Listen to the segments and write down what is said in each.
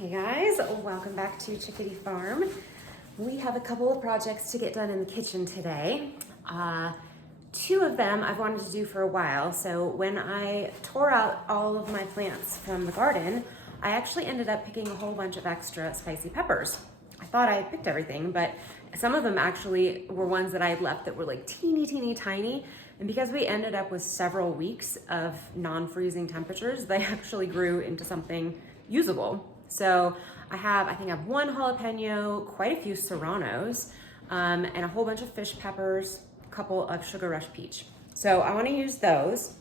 Hey guys, welcome back to Chickadee Farm. We have a couple of projects to get done in the kitchen today. Two of them I've wanted to do for a while. So when I tore out all of my plants from the garden, I actually ended up picking a whole bunch of extra spicy peppers. I thought I had picked everything, but some of them actually were ones that I had left that were like teeny tiny. And because we ended up with several weeks of non-freezing temperatures, they actually grew into something usable. So I think I have one jalapeno, quite a few serranos, and a whole bunch of fish peppers, a couple of sugar rush peach. So I want to use those,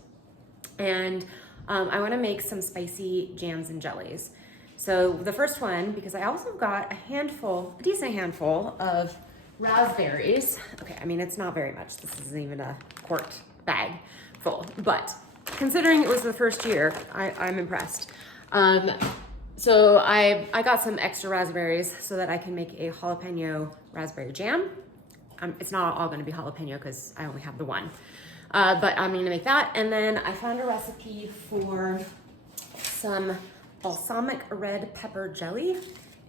and I want to make some spicy jams and jellies. So the first one, because I also got a decent handful of raspberries. Okay, I mean, it's not very much. This isn't even a quart bag full, but considering it was the first year, I'm impressed. So I got some extra raspberries so that I can make a jalapeno raspberry jam. It's not all gonna be jalapeno because I only have the one. But I'm gonna make that. And then I found a recipe for some balsamic red pepper jelly,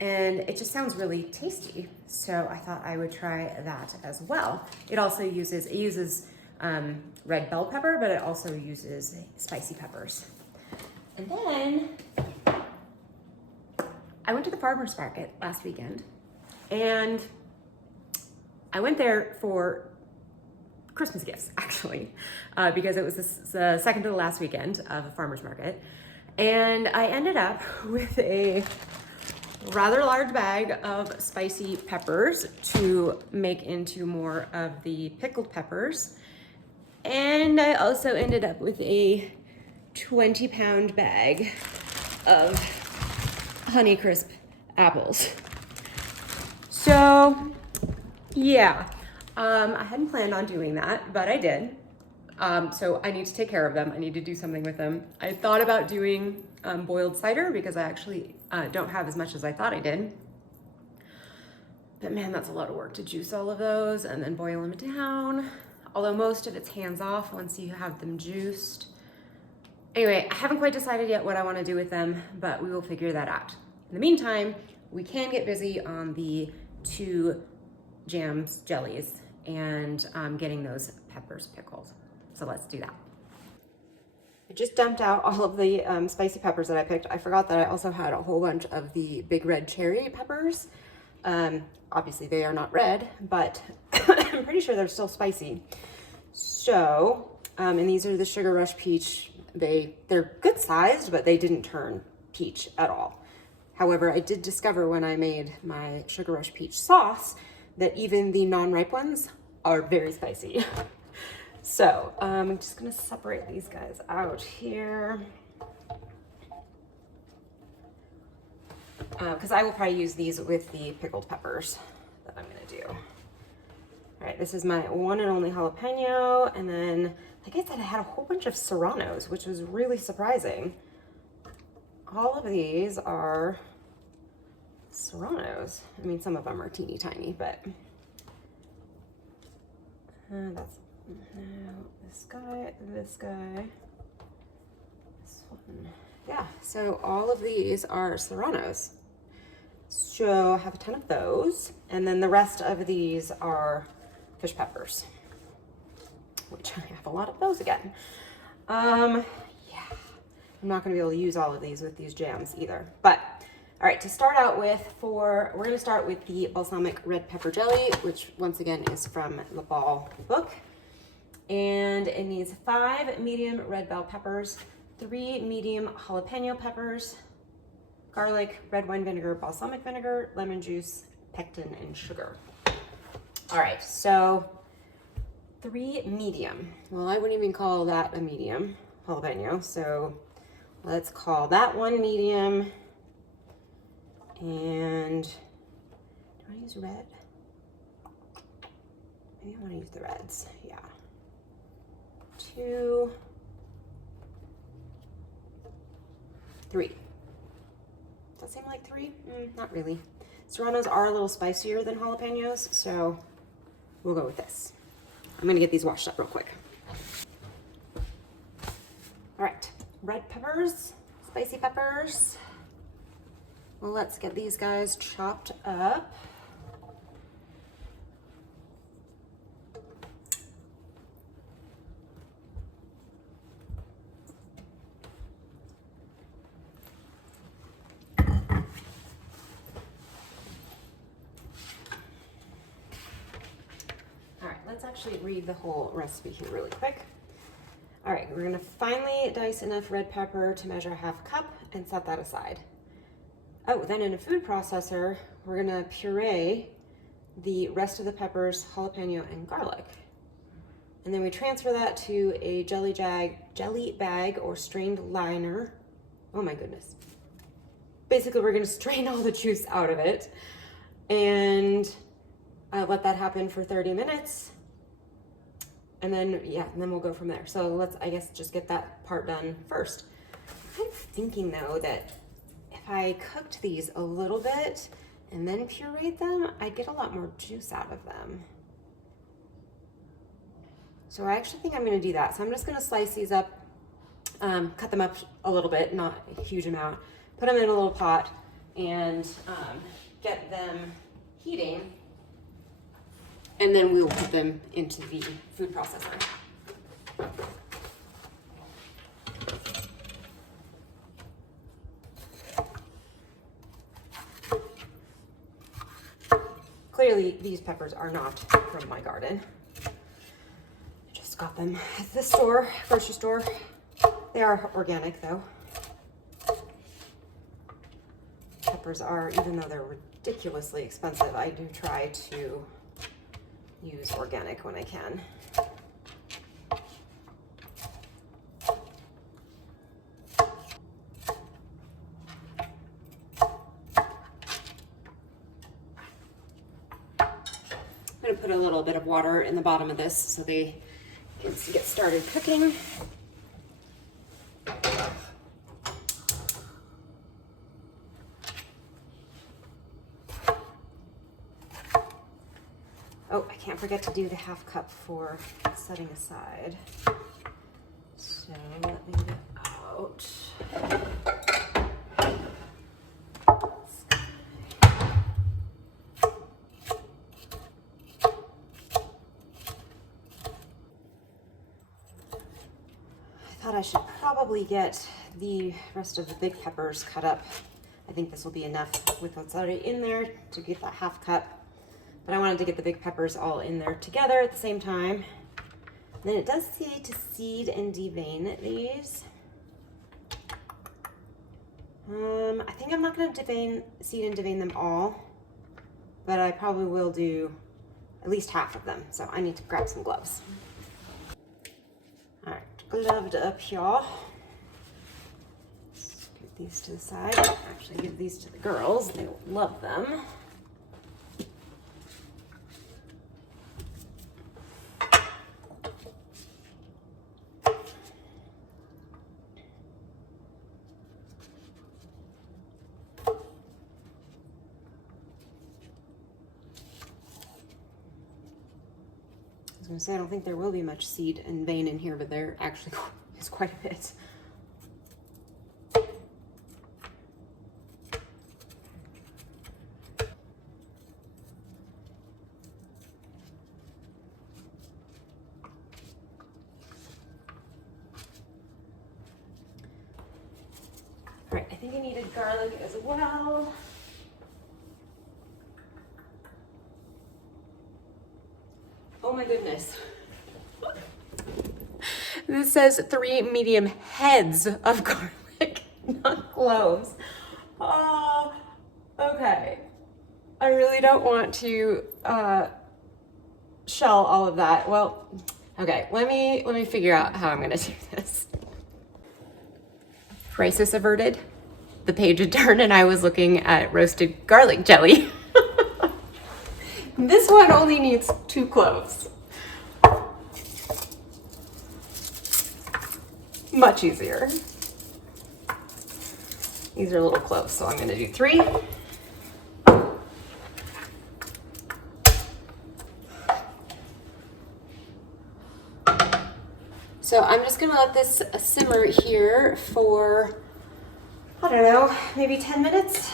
and it just sounds really tasty. So I thought I would try that as well. It uses red bell pepper, but it also uses spicy peppers. And then I went to the farmer's market last weekend, and I went there for Christmas gifts, actually, because it was the second to the last weekend of a farmer's market. And I ended up with a rather large bag of spicy peppers to make into more of the pickled peppers. And I also ended up with a 20-pound bag of Honeycrisp apples. So yeah, I hadn't planned on doing that, but I did. So I need to take care of them. I need to do something with them. I thought about doing boiled cider because I actually don't have as much as I thought I did. But man, that's a lot of work to juice all of those and then boil them down. Although most of it's hands off once you have them juiced. Anyway, I haven't quite decided yet what I want to do with them, but we will figure that out. In the meantime, we can get busy on the two jellies, and getting those peppers pickled. So let's do that. I just dumped out all of the spicy peppers that I picked. I forgot that I also had a whole bunch of the big red cherry peppers. Obviously they are not red, but I'm pretty sure they're still spicy. So, and these are the sugar rush peach. They're good sized, but they didn't turn peach at all. However, I did discover when I made my sugar rush peach sauce that even the non-ripe ones are very spicy. So I'm just gonna separate these guys out here. Because I will probably use these with the pickled peppers that I'm gonna do. All right, this is my one and only jalapeno, and then, like I said, I had a whole bunch of serranos, which was really surprising. All of these are serranos. I mean, some of them are teeny tiny, but that's this guy, this one. Yeah, so all of these are serranos. So I have a ton of those, and then the rest of these are fish peppers, which I have a lot of those again. Yeah, I'm not gonna be able to use all of these with these jams either. But all right, to start out with, we're gonna start with the balsamic red pepper jelly, which once again is from the Ball book. And it needs 5 medium red bell peppers, 3 medium jalapeno peppers, garlic, red wine vinegar, balsamic vinegar, lemon juice, pectin, and sugar. All right, so 3 medium. Well, I wouldn't even call that a medium jalapeno, so let's call that one medium. And do I use red? Maybe I want to use the reds. Yeah. 2, 3. Does that seem like 3? Not really. Serranos are a little spicier than jalapenos, so we'll go with this. I'm gonna get these washed up real quick. All right, red peppers, spicy peppers. Well, let's get these guys chopped up. All right, let's actually read the whole recipe here really quick. All right, we're gonna finely dice enough red pepper to measure 1/2 cup and set that aside. Oh, then in a food processor, we're gonna puree the rest of the peppers, jalapeno, and garlic. And then we transfer that to a jelly bag or strained liner. Oh my goodness. Basically, we're gonna strain all the juice out of it and let that happen for 30 minutes. And then, yeah, and then we'll go from there. So let's, I guess, just get that part done first. I'm thinking though that if I cooked these a little bit and then pureed them, I'd get a lot more juice out of them. So I actually think I'm gonna do that. So I'm just gonna slice these up, cut them up a little bit, not a huge amount, put them in a little pot and get them heating. And then we will put them into the food processor. Clearly, these peppers are not from my garden. I just got them at the store, grocery store. They are organic though. Peppers are, even though they're ridiculously expensive, I do try to use organic when I can. I'm going to put a little bit of water in the bottom of this so they can get started cooking. Oh, I can't forget to do the 1/2 cup for setting aside. So let me get out. I thought I should probably get the rest of the big peppers cut up. I think this will be enough with what's already in there to get that 1/2 cup. But I wanted to get the big peppers all in there together at the same time. And then it does say to seed and devein these. I think I'm not going to seed and devein them all, but I probably will do at least 1/2 of them. So I need to grab some gloves. All right, gloved up here. Scoot these to the side. Actually, give these to the girls. They will love them. I was gonna say, I don't think there will be much seed and vein in here, but there actually is quite a bit. All right, I think I needed garlic as well. Oh my goodness. This says 3 medium heads of garlic, not cloves. Oh, okay. I really don't want to shell all of that. Well, okay, let me figure out how I'm gonna do this. Crisis averted. The page had turned and I was looking at roasted garlic jelly. This one only needs 2 cloves. Much easier. These are a little close, so I'm going to do 3. So I'm just going to let this simmer here for, I don't know, maybe 10 minutes.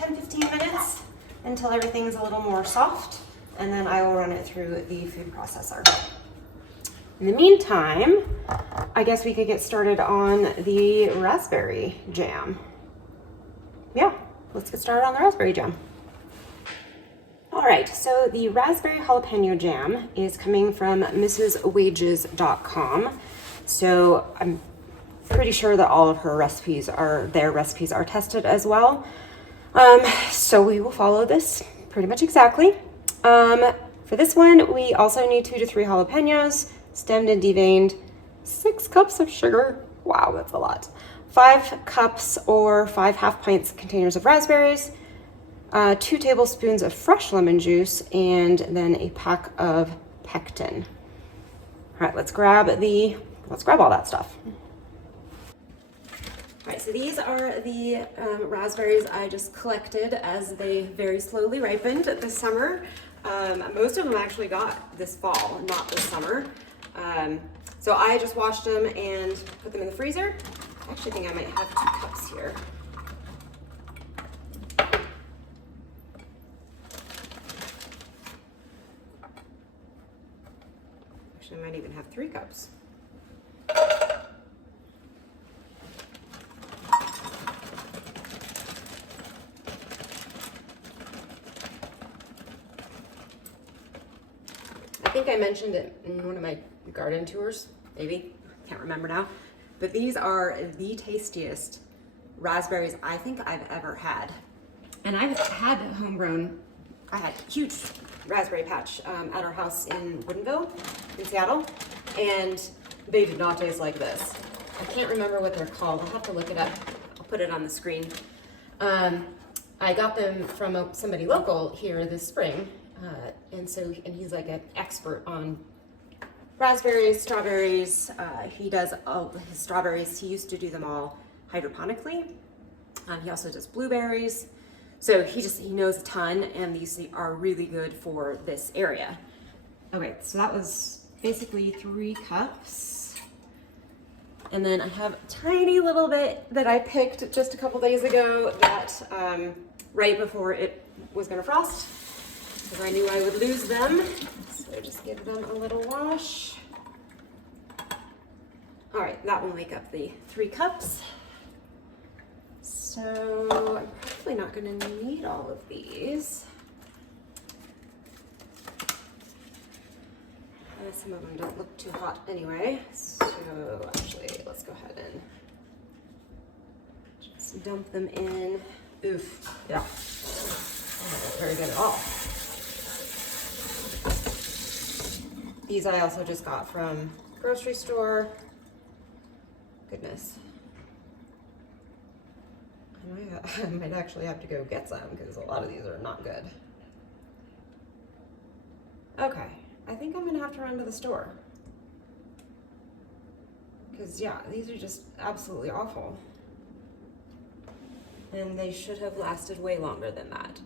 10-15 minutes until everything's a little more soft, and then I will run it through the food processor. In the meantime, I guess we could get started on the raspberry jam. Yeah, let's get started on the raspberry jam. All right, so the raspberry jalapeno jam is coming from mrswages.com. So I'm pretty sure that all of her recipes are tested as well. So we will follow this pretty much exactly. For this one, we also need 2 to 3 jalapenos, stemmed and deveined, 6 cups of sugar. Wow, that's a lot. 5 cups or 5 half pints containers of raspberries, 2 tablespoons of fresh lemon juice, and then a pack of pectin. All right, let's grab all that stuff. All right, so these are the raspberries I just collected as they very slowly ripened this summer. Most of them actually got this fall, not this summer. So I just washed them and put them in the freezer. I actually think I might have 2 cups here. Actually, I might even have 3 cups. I think I mentioned it in one of my garden tours, maybe, can't remember now, but these are the tastiest raspberries I think I've ever had. And I've had I had a huge raspberry patch at our house in Woodinville in Seattle, and they did not taste like this. I can't remember what they're called. I'll have to look it up. I'll put it on the screen. I got them from somebody local here this spring, and he's like an expert on raspberries, strawberries. He does all his strawberries. He used to do them all hydroponically. He also does blueberries. So he knows a ton, and these are really good for this area. Okay, so that was basically 3 cups. And then I have a tiny little bit that I picked just a couple days ago that right before it was gonna frost, because I knew I would lose them. So just give them a little wash. All right, that will make up the 3 cups. So I'm probably not gonna need all of these. Some of them don't look too hot anyway. So actually, let's go ahead and just dump them in. Oof, yeah, not very good at all. These I also just got from grocery store. Goodness. I might actually have to go get some because a lot of these are not good. Okay, I think I'm gonna have to run to the store. Because yeah, these are just absolutely awful. And they should have lasted way longer than that.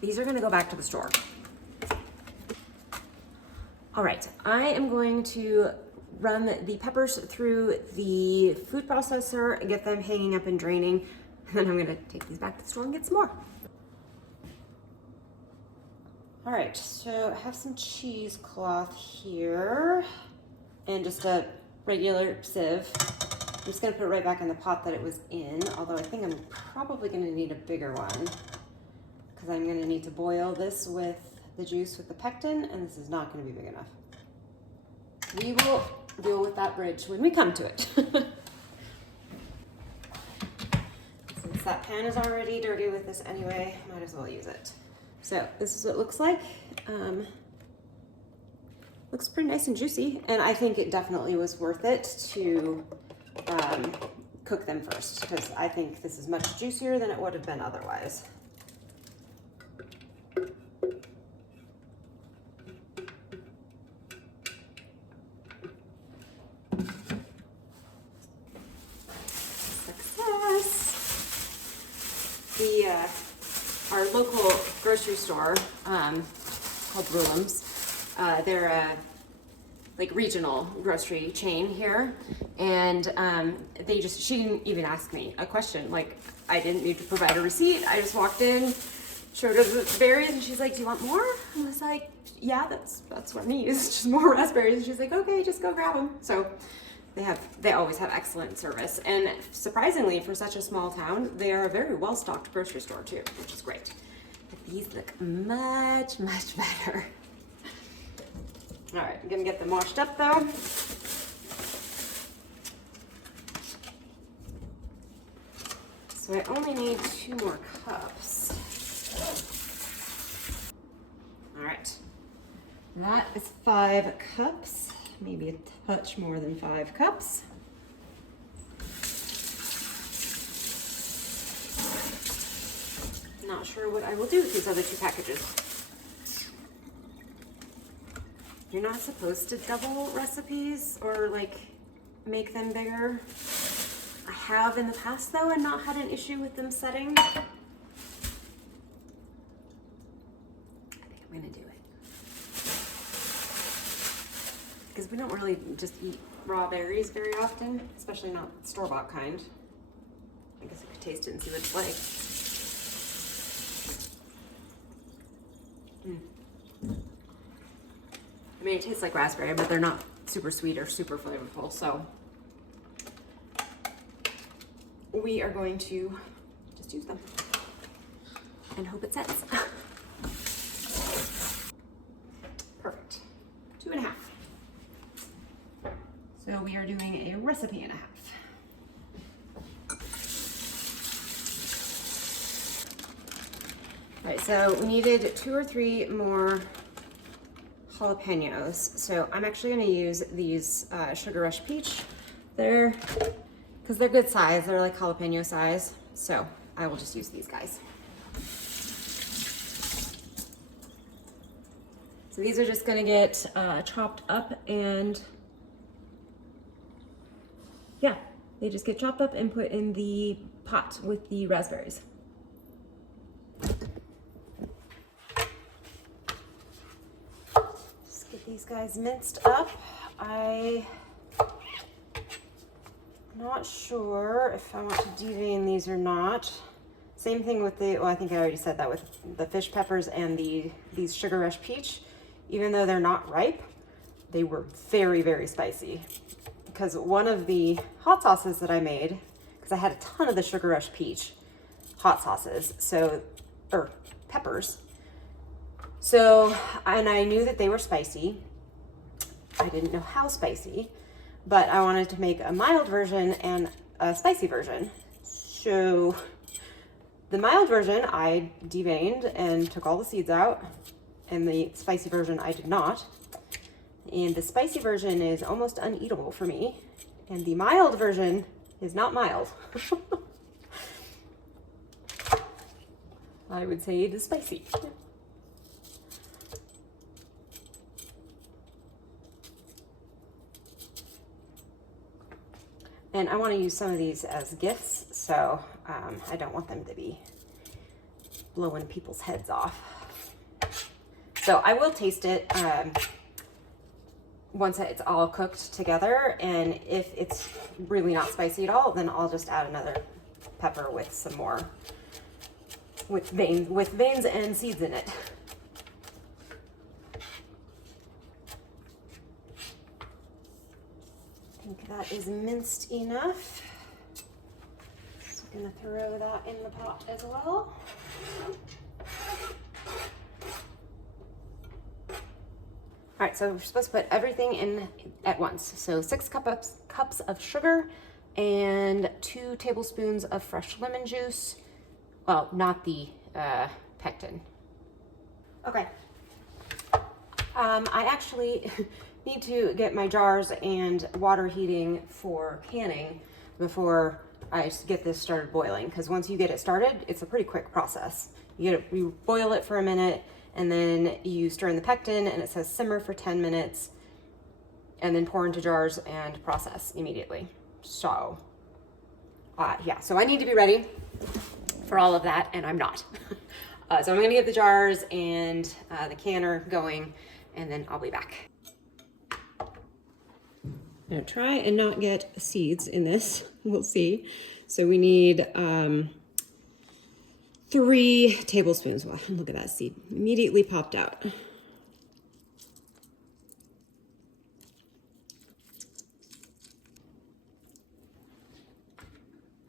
These are gonna go back to the store. All right, I am going to run the peppers through the food processor, get them hanging up and draining, and then I'm gonna take these back to the store and get some more. All right, so I have some cheesecloth here and just a regular sieve. I'm just gonna put it right back in the pot that it was in, although I think I'm probably gonna need a bigger one because I'm gonna need to boil this with the juice with the pectin, and this is not gonna be big enough. We will deal with that bridge when we come to it. Since that pan is already dirty with this anyway, might as well use it. So this is what it looks like. Looks pretty nice and juicy, and I think it definitely was worth it to cook them first, because I think this is much juicier than it would have been otherwise. Our local grocery store called Rulem's, they're like regional grocery chain here, and she didn't even ask me a question. Like, I didn't need to provide a receipt. I just walked in, showed her the berries, and she's like, "Do you want more?" I was like, "Yeah, that's what I need. It's just more raspberries." And she's like, "Okay, just go grab them." So they always have excellent service, and surprisingly, for such a small town, they are a very well stocked grocery store too, which is great. But these look much better. All right, I'm gonna get them washed up though. So I only need 2 more cups. All right, that is 5 cups, maybe a touch more than 5 cups. Not sure what I will do with these other 2 packages. You're not supposed to double recipes or like make them bigger. I have in the past though and not had an issue with them setting. I think I'm gonna do it. Because we don't really just eat raw berries very often, especially not store-bought kind. I guess I could taste it and see what it's like. I mean, it tastes like raspberry, but they're not super sweet or super flavorful, so we are going to just use them and hope it sets. Perfect. 2.5. So we are doing a recipe and a half. All right, so we needed 2 or 3 more jalapenos. So I'm actually going to use these Sugar Rush Peach. Because they're good size. They're like jalapeno size. So I will just use these guys. So these are just going to get chopped up, and yeah, they just get chopped up and put in the pot with the raspberries. These guys minced up. I'm not sure if I want to devein these or not. Same thing with well, I think I already said that with the fish peppers and these Sugar Rush Peach. Even though they're not ripe, they were very spicy. Because one of the hot sauces that I made, because I had a ton of the Sugar Rush Peach hot sauces, or peppers. So, and I knew that they were spicy. I didn't know how spicy, but I wanted to make a mild version and a spicy version. So the mild version I deveined and took all the seeds out, and the spicy version I did not. And the spicy version is almost uneatable for me, and the mild version is not mild. I would say it is spicy. And I want to use some of these as gifts, so I don't want them to be blowing people's heads off. So I will taste it once it's all cooked together, and if it's really not spicy at all, then I'll just add another pepper with some more, with veins and seeds in it. I think that is minced enough. So I'm gonna throw that in the pot as well. All right, so we're supposed to put everything in at once. So 6 cups of sugar and 2 tablespoons of fresh lemon juice. Well, not the pectin. Okay. I actually need to get my jars and water heating for canning before I get this started boiling, because once you get it started, it's a pretty quick process. You boil it for a minute, and then you stir in the pectin, and it says simmer for 10 minutes, and then pour into jars and process immediately. So, yeah, so I need to be ready for all of that, and I'm not. So I'm gonna get the jars and the canner going, and then I'll be back. I'm gonna try and not get seeds in this. We'll see. So we need 3 tablespoons. Wow, look at that seed. Immediately popped out.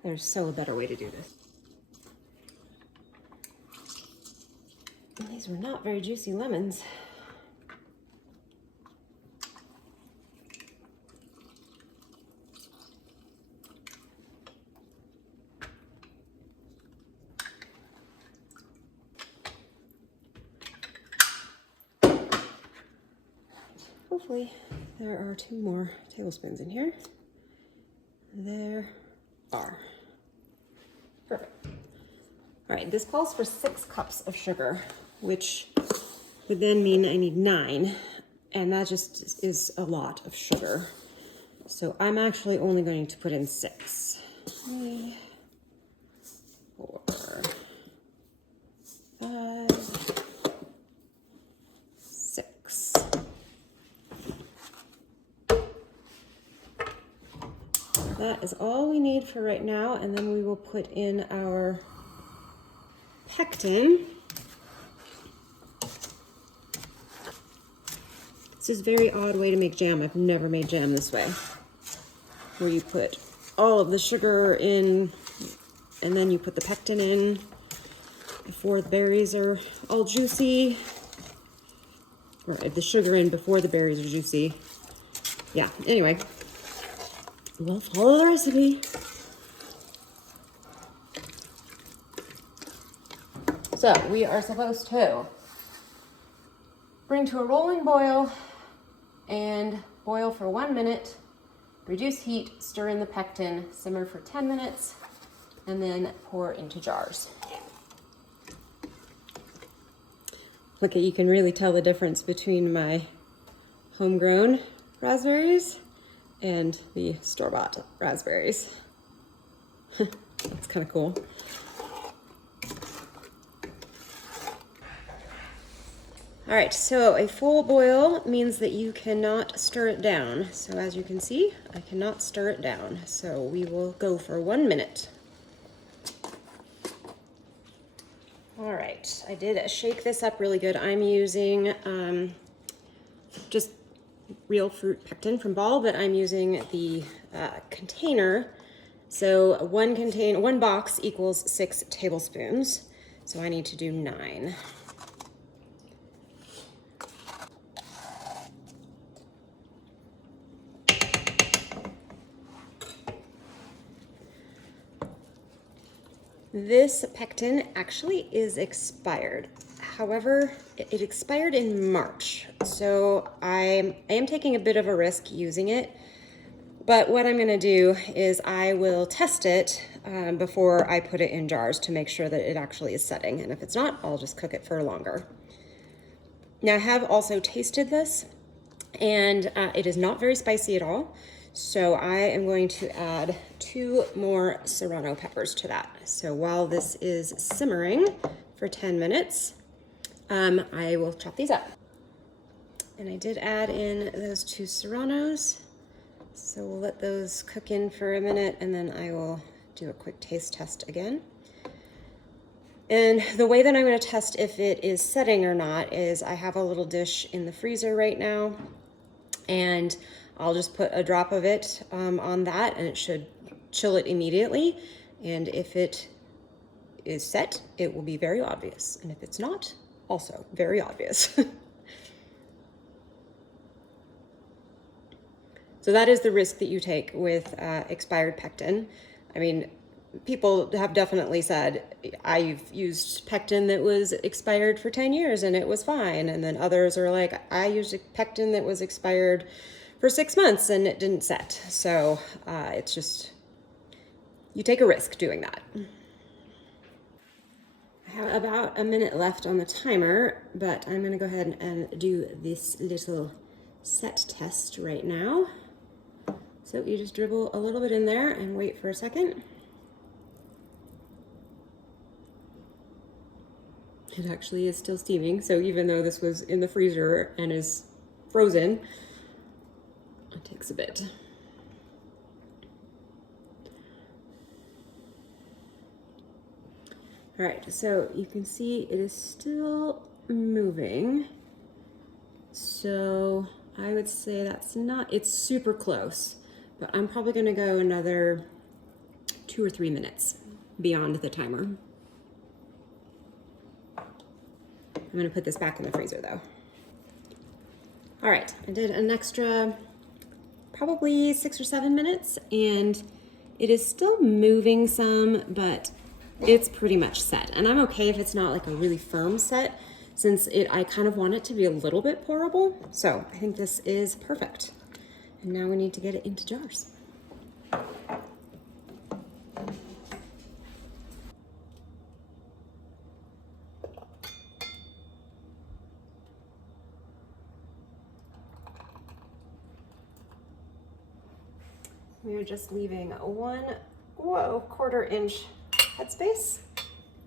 There's so a better way to do this. And these were not very juicy lemons. Hopefully there are 2 more tablespoons in here. There are. Perfect. All right, this calls for 6 cups of sugar, which would then mean I need 9, and that just is a lot of sugar. So I'm actually only going to put in 6. 3, 4, 5, 6. That is all we need for right now, and then we will put in our pectin. This is a very odd way to make jam. I've never made jam this way, where you put all of the sugar in and then you put the pectin in before the berries are all juicy, or the sugar in before the berries are juicy. Yeah, anyway, we'll follow the recipe. So we are supposed to bring to a rolling boil and boil for 1 minute, reduce heat, stir in the pectin, simmer for 10 minutes, and then pour into jars. Look, you can really tell the difference between my homegrown raspberries and the store-bought raspberries. That's kind of cool. All right, so a full boil means that you cannot stir it down. So as you can see, I cannot stir it down. So we will go for 1 minute. All right, I did shake this up really good. I'm using just real fruit pectin from Ball, but I'm using the container. So one box equals 6 tablespoons. So I need to do 9. This pectin actually is expired. However, it expired in March, so I am taking a bit of a risk using it. But what I'm gonna do is I will test it before I put it in jars to make sure that it actually is setting. And if it's not, I'll just cook it for longer. Now I have also tasted this, and it is not very spicy at all. So I am going to add 2 more serrano peppers to that. So while this is simmering for 10 minutes, I will chop these up. And I did add in those 2 serranos. So we'll let those cook in for a minute, and then I will do a quick taste test again. And the way that I'm going to test if it is setting or not is I have a little dish in the freezer right now, and I'll just put a drop of it on that, and it should chill it immediately. And if it is set, it will be very obvious. And if it's not, also very obvious. So that is the risk that you take with expired pectin. I mean, people have definitely said, I've used pectin that was expired for 10 years and it was fine. And then others are like, I used a pectin that was expired for 6 months and it didn't set. So it's just, you take a risk doing that. I have about a minute left on the timer, but I'm gonna go ahead and do this little set test right now. So you just dribble a little bit in there and wait for a second. It actually is still steaming, so even though this was in the freezer and is frozen, it takes a bit. All right, so you can see it is still moving. So I would say it's super close, but I'm probably gonna go another 2 or 3 minutes beyond the timer. I'm gonna put this back in the freezer though. All right, I did an extra probably 6 or 7 minutes, and it is still moving some, but it's pretty much set. And I'm okay if it's not like a really firm set, since I kind of want it to be a little bit pourable. So I think this is perfect. And now we need to get it into jars. We're just leaving one, 1/4 inch headspace,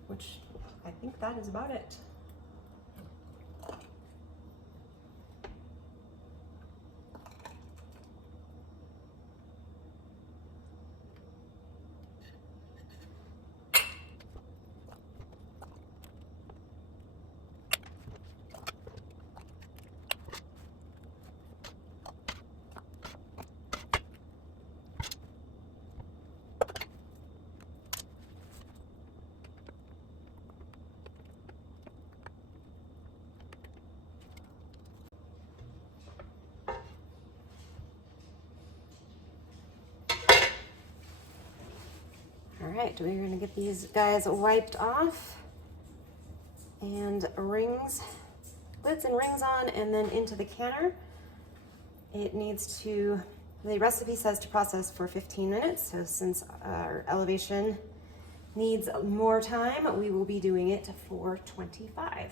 which I think that is about it. All right, we're gonna get these guys wiped off and lids and rings on, and then into the canner. The recipe says to process for 15 minutes. So since our elevation needs more time, we will be doing it for 25.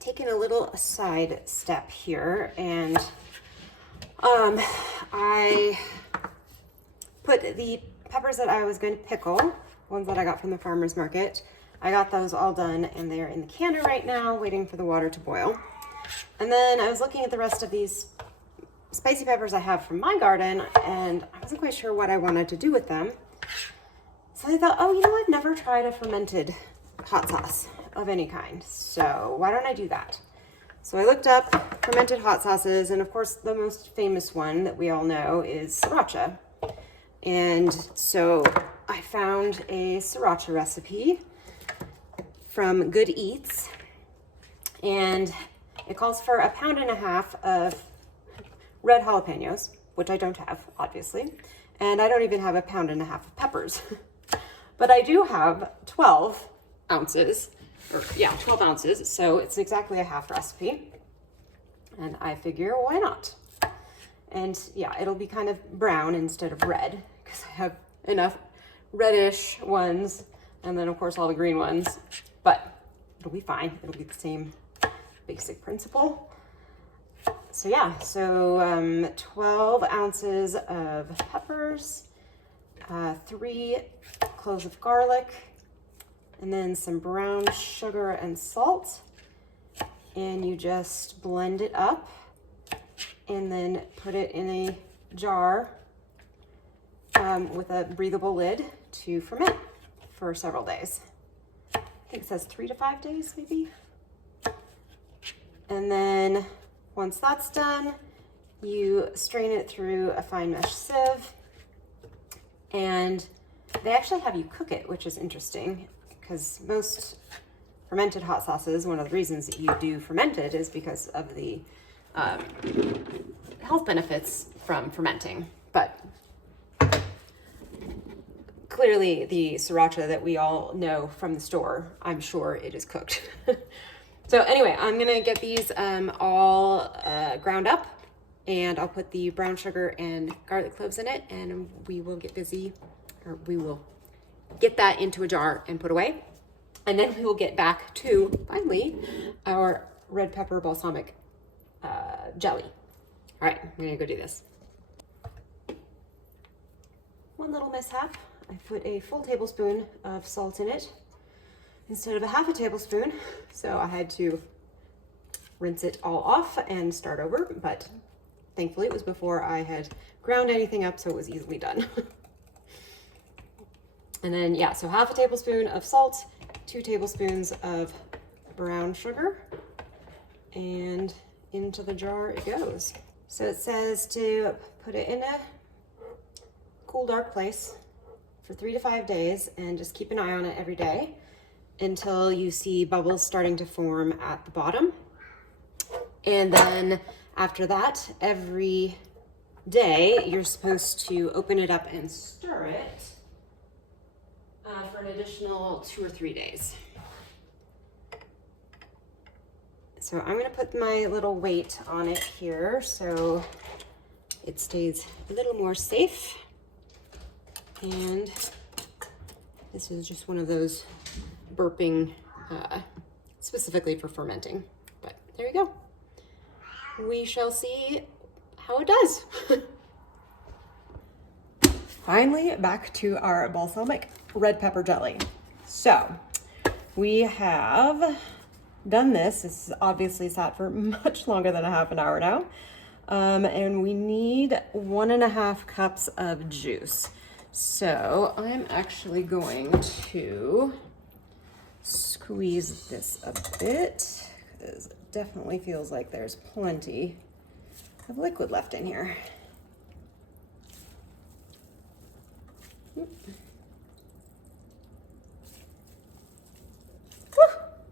Taken a little side step here, and I put the peppers that I was going to pickle, ones that I got from the farmer's market. I got those all done, and they're in the canner right now waiting for the water to boil. And then I was looking at the rest of these spicy peppers I have from my garden, and I wasn't quite sure what I wanted to do with them. So I thought, oh, I've never tried a fermented hot sauce of any kind, so why don't I do that? So I looked up fermented hot sauces, and of course the most famous one that we all know is sriracha. And so I found a sriracha recipe from Good Eats, and it calls for 1.5 pounds of red jalapeños, which I don't have, obviously, and I don't even have 1.5 pounds of peppers. But I do have 12 ounces, 12 ounces, so it's exactly a half recipe. And I figure, why not? And yeah, it'll be kind of brown instead of red, because I have enough reddish ones, and then of course all the green ones, but it'll be fine. It'll be the same basic principle. So yeah, 12 ounces of peppers, 3 cloves of garlic, and then some brown sugar and salt. And you just blend it up and then put it in a jar with a breathable lid to ferment for several days. I think it says 3 to 5 days maybe. And then once that's done, you strain it through a fine mesh sieve, and they actually have you cook it, which is interesting, because most fermented hot sauces, one of the reasons that you do ferment it is because of the health benefits from fermenting. But clearly the sriracha that we all know from the store, I'm sure it is cooked. So anyway, I'm gonna get these all ground up, and I'll put the brown sugar and garlic cloves in it, and we will get busy, or we will get that into a jar and put away. And then we will get back to, finally, our red pepper balsamic jelly. All right, I'm gonna go do this. One little mishap, I put a full tablespoon of salt in it instead of a half a tablespoon, so I had to rinse it all off and start over, but thankfully it was before I had ground anything up, so it was easily done. And then, yeah, so half a tablespoon of salt, 2 tablespoons of brown sugar, and into the jar it goes. So it says to put it in a cool, dark place for 3 to 5 days and just keep an eye on it every day until you see bubbles starting to form at the bottom. And then after that, every day, you're supposed to open it up and stir it for an additional 2 or 3 days. So I'm gonna put my little weight on it here so it stays a little more safe. And this is just one of those burping, specifically for fermenting. But there you go. We shall see how it does. Finally, back to our balsamic red pepper jelly. So we have done this. This is obviously sat for much longer than a half an hour now. And we need 1.5 cups of juice. So I'm actually going to squeeze this a bit because it definitely feels like there's plenty of liquid left in here.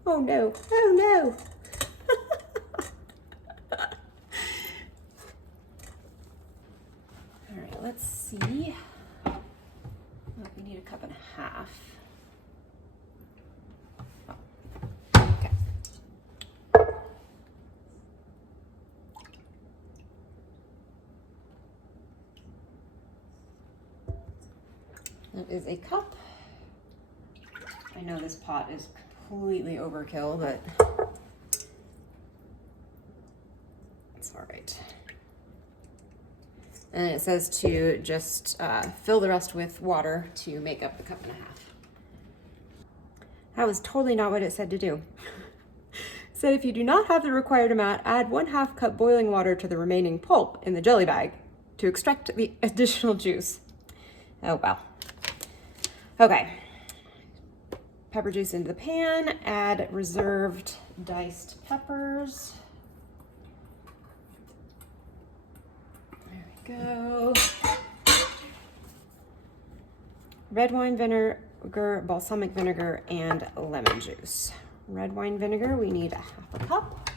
Oh no, oh no. All right, let's see. Oh, we need 1.5 cups. Oh. Okay. That is a cup. I know this pot is completely overkill, but it's all right. And it says to just fill the rest with water to make up the 1.5 cups. That was totally not what it said to do. It said if you do not have the required amount, add 1/2 cup boiling water to the remaining pulp in the jelly bag to extract the additional juice. Oh well. Okay. Pepper juice into the pan, add reserved diced peppers. There we go. Red wine vinegar, balsamic vinegar, and lemon juice. Red wine vinegar, we need 1/2 cup.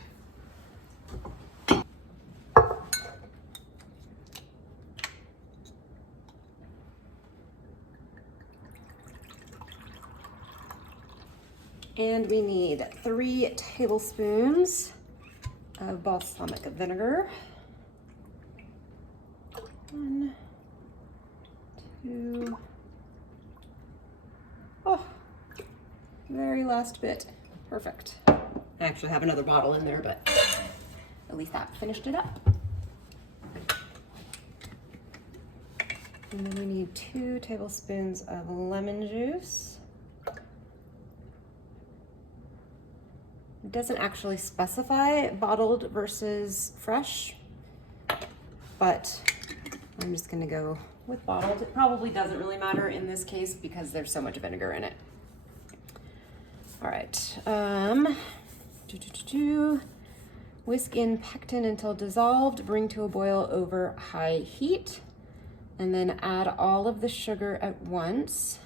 And we need 3 tablespoons of balsamic vinegar. 1, 2. Oh, very last bit. Perfect. I actually have another bottle in there, but at least that finished it up. And then we need 2 tablespoons of lemon juice. It doesn't actually specify bottled versus fresh, but I'm just gonna go with bottled. It probably doesn't really matter in this case because there's so much vinegar in it. All right, whisk in pectin until dissolved, bring to a boil over high heat, and then add all of the sugar at once.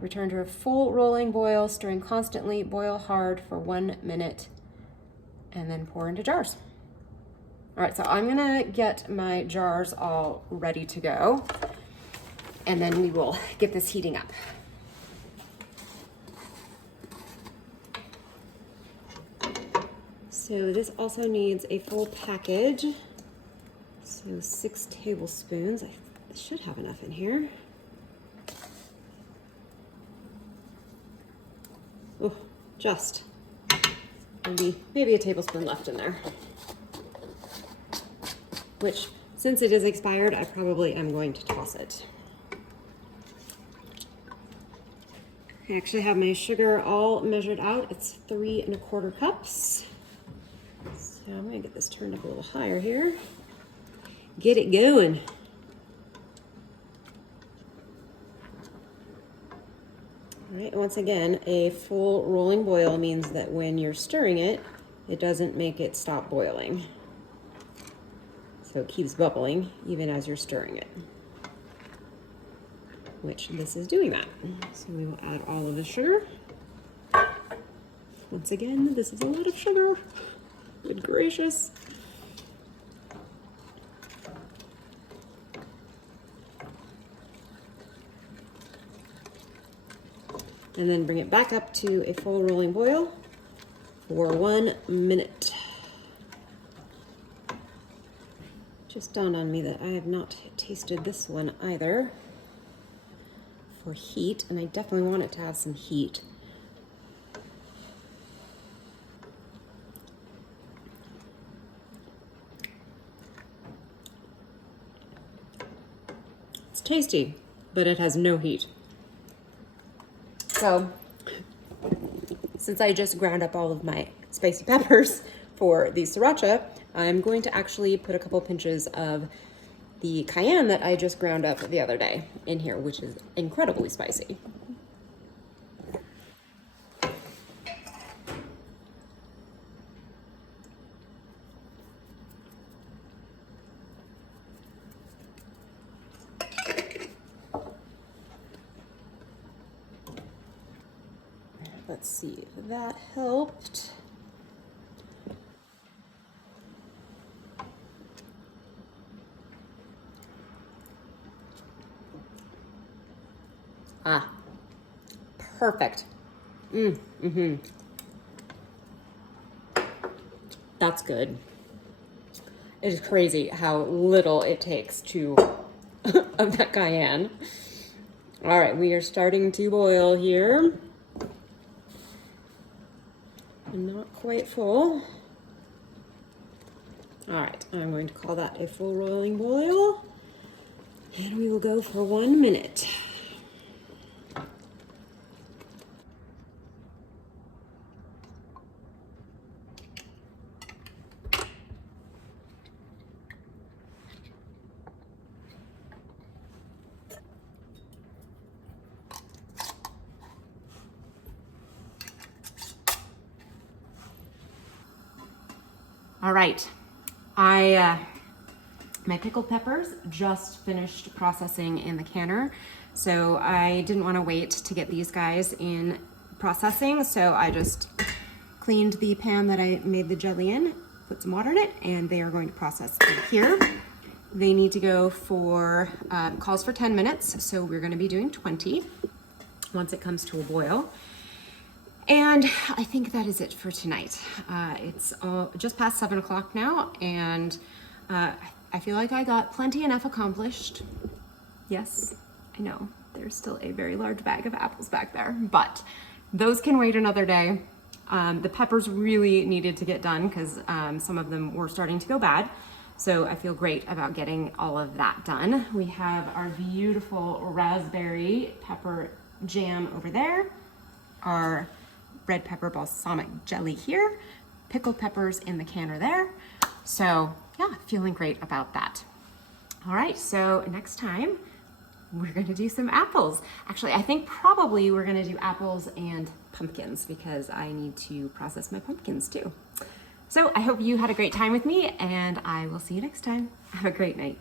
Return to a full rolling boil, stirring constantly, boil hard for 1 minute, and then pour into jars. All right, so I'm gonna get my jars all ready to go, and then we will get this heating up. So this also needs a full package. So 6 tablespoons. I should have enough in here. Oh, just. maybe a tablespoon left in there. Which, since it is expired, I probably am going to toss it. I actually have my sugar all measured out. It's 3 1/4 cups. So I'm gonna get this turned up a little higher here. Get it going. All right, once again, a full rolling boil means that when you're stirring it, it doesn't make it stop boiling. So it keeps bubbling even as you're stirring it, which this is doing that. So we will add all of the sugar. Once again, this is a lot of sugar. Good gracious. And then bring it back up to a full rolling boil for 1 minute. Just dawned on me that I have not tasted this one either for heat, and I definitely want it to have some heat. It's tasty, but it has no heat. So, since I just ground up all of my spicy peppers for the sriracha, I'm going to actually put a couple pinches of the cayenne that I just ground up the other day in here, which is incredibly spicy. Let's see if that helped. Ah, perfect. That's good. It is crazy how little it takes to of that cayenne. All right, we are starting to boil here. Not quite full. All right, I'm going to call that a full rolling boil, and we will go for 1 minute. All right, my pickled peppers just finished processing in the canner, so I didn't want to wait to get these guys in processing, so I just cleaned the pan that I made the jelly in, put some water in it, and they are going to process in here. They need to go for, calls for 10 minutes, so we're going to be doing 20 once it comes to a boil. And I think that is it for tonight. It's just past 7 o'clock now, and I feel like I got plenty enough accomplished. Yes, I know, there's still a very large bag of apples back there, but those can wait another day. The peppers really needed to get done because some of them were starting to go bad. So I feel great about getting all of that done. We have our beautiful raspberry pepper jam over there, our red pepper balsamic jelly here, pickled peppers in the canner there. So yeah, feeling great about that. All right, so next time we're gonna do some apples. Actually, I think probably we're gonna do apples and pumpkins because I need to process my pumpkins too. So I hope you had a great time with me, and I will see you next time. Have a great night.